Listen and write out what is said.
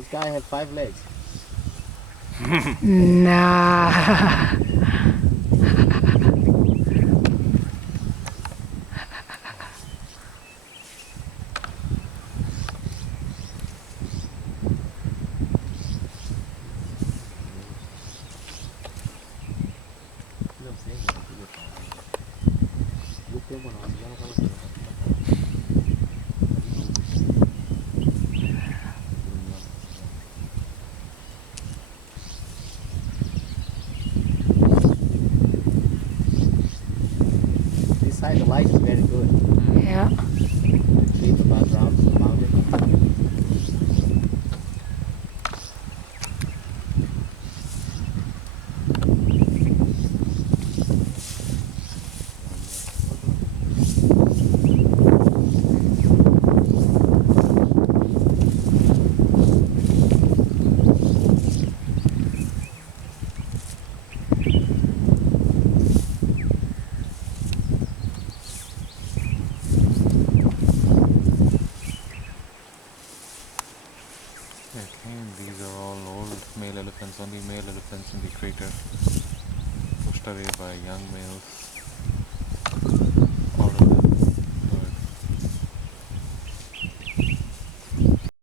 This guy had 5 legs. Nah. This side the light is very good. Yeah. See the background of the mountain. These are all old male elephants, only male elephants in the crater, pushed away by young males.